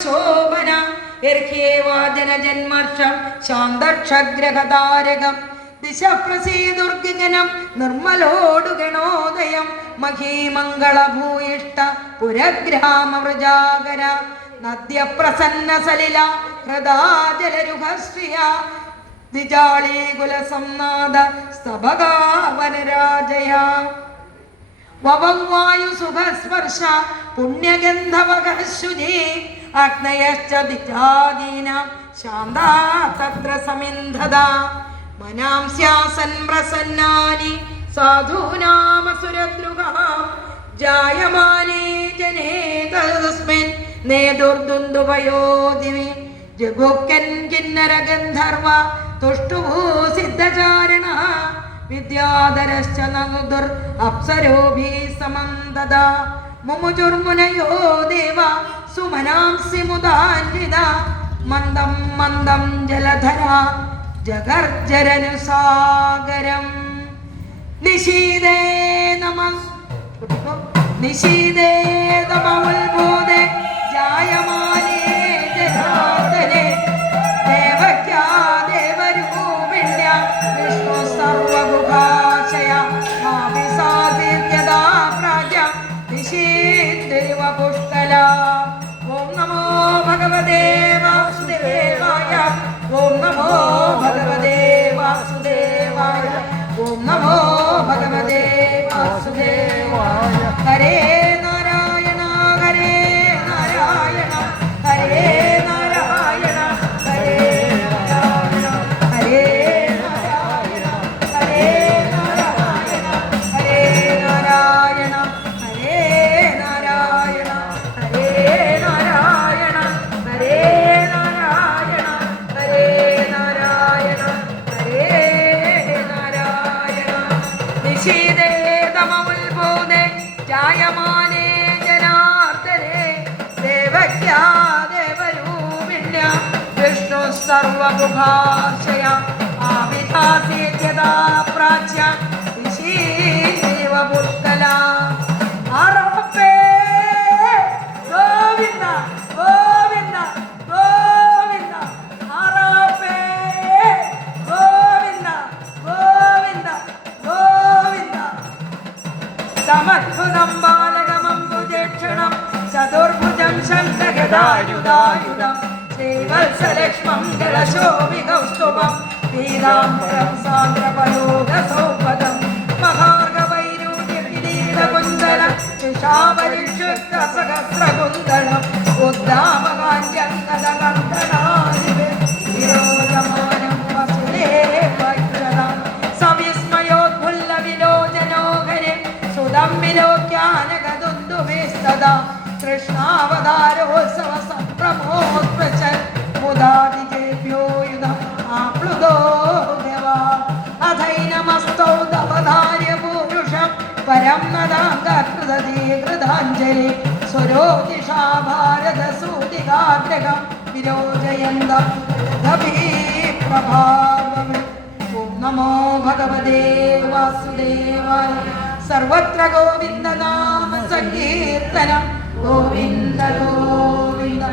ശോഭന ജന്മർഷം ശാന്തക്ഷഗ്രഹതാരകം ദിശപ്രസീദുർഗഗനം നിർമ്മലോടുഗണോദയം മഹീമംഗളഭൂയിഷ്ട പുരഗ്രാമവൃജാകര നദ്യപ്രസന്ന സലില ഹൃദാജലരുഹശ്രിയ ദ്വിജാളീകുലസംനാദ സ്തഭഗാവനരാജയ വവവായുസുഖസ്പർശ പുണ്യഗന്ധവകശുചി അഗ്നയശ്ച ദിജാദീനാം ശാന്താ തത്ര സമിന്ധദ മനാംസ്യാസൻ പ്രസന്നാനി സാധൂനാമസുരദ്രുഗഃ ജായമാനേ ജനേ തസ്മിൻ നേദുർദുന്ദുഭയോ ദിവി ജഗുക്കൻ കിന്നരഗന്ധർവ തുഷ്ടുഭൂ സിദ്ധചാരണഃ വിദ്യാധരശ്ച നനുദുർ അപ്സരോഭിः സമന്തദ മുമുജുർമുനയോ ദേവ സുമനാംസി മുദാന്വിത മന്ദം മന്ദം ജലധര ജഗർജരനുസാഗരം നിശീദേ നമഃ നിശീദേ തമോൽബോധേ ജായമാനേ ജനാർദ്ദനേ ദേവക്യാ ദേവരൂപിണ്യ വിഷ്ണു സർവഗുഹാശയ മാവിസാദിത്യദാ പ്രാജ്ഞ നിശീദേവ പുഷ്കല. ഓം നമോ ഭഗവതേ വാസുദേവായ. ഓം നമോ ഭഗവതേ വാസുദേവായ. ഓം നമോ ഭഗവതേ വാസുദേവായ. ഹരേ നാരായണ ഹരേ നാരായണ ഹരേ നാരായണ ഹരേ നാരായണ ഹരേ നാരായണ ഹരേ നാരായണ ഹരേ നാരായണ ഹരേ നാരായണ ഹരേ നാരായണ ഹരേ നാരായണ ഹരേ നാരായണ ഹരേ നാരായണ. നിശീദേ തമോൽബോധേ ജായമാനേ ജനാർദ്ദനേ ദേവക്യാ ദേവരൂപിണ്യ വിഷ്ണു സർവഗുഹാശയ ആവിതാസീത്യദാ പ്രാച്യ നിശീദേവ പുഷ്കല. ആറപ്പേ ഗോവിന്ദ ഗോവിന്ദ ഗോവിന്ദ. ആറപ്പേ ഗോവിന്ദ ഗോവിന്ദ ഗോവിന്ദ. സമദ്ഭുതം ബാലകമംബുജേക്ഷണം ചതുർഭുജം ശംഖഗദായുധായുധം ശ്രീവത്സലക്ഷ്മം ജലശോഭികൗസ്തുഭം പീതാംബരം സാന്ദ്രപലോകസൗപദം മഹാർഗവൈരൂര്യകിരീടകുന്തലം ശിശാപരിക്ഷുക്തസഹസ്രകുന്തളം ഉദ്ദാമകാഞ്ജങ്കദകർദനാദിവിരോചമാനം വസുദേവൈക്ഷണം സവിസ്മയോദ്ഫുല്ലവിലോചനോഹരെ സുതം വിലോക്യാനകദുന്ദുഭിസ്തദാ കൃഷ്ണാവതാരോത്സവ സംഭ്രമോത്പ്രചൻ മുദാതിജേഭ്യോ യുധം ആപ്ലുതോ ഭഗവാൻ അധൈനമസ്തൗ ദവധാര്യ പൂരുഷം പരം നദാംഗകൃതദേ കൃതാഞ്ജലി സ്വരോദിഷാ ഭാരതസൂതികാഗ്രഹം വിരോചയന്തം പ്രഭാവം. ഓം നമോ ഭഗവതേ വാസുദേവായ. സർവത്ര ഗോവിന്ദനാമ സങ്കീർത്തനം ഗോവിന്ദ ഗോവിന്ദ.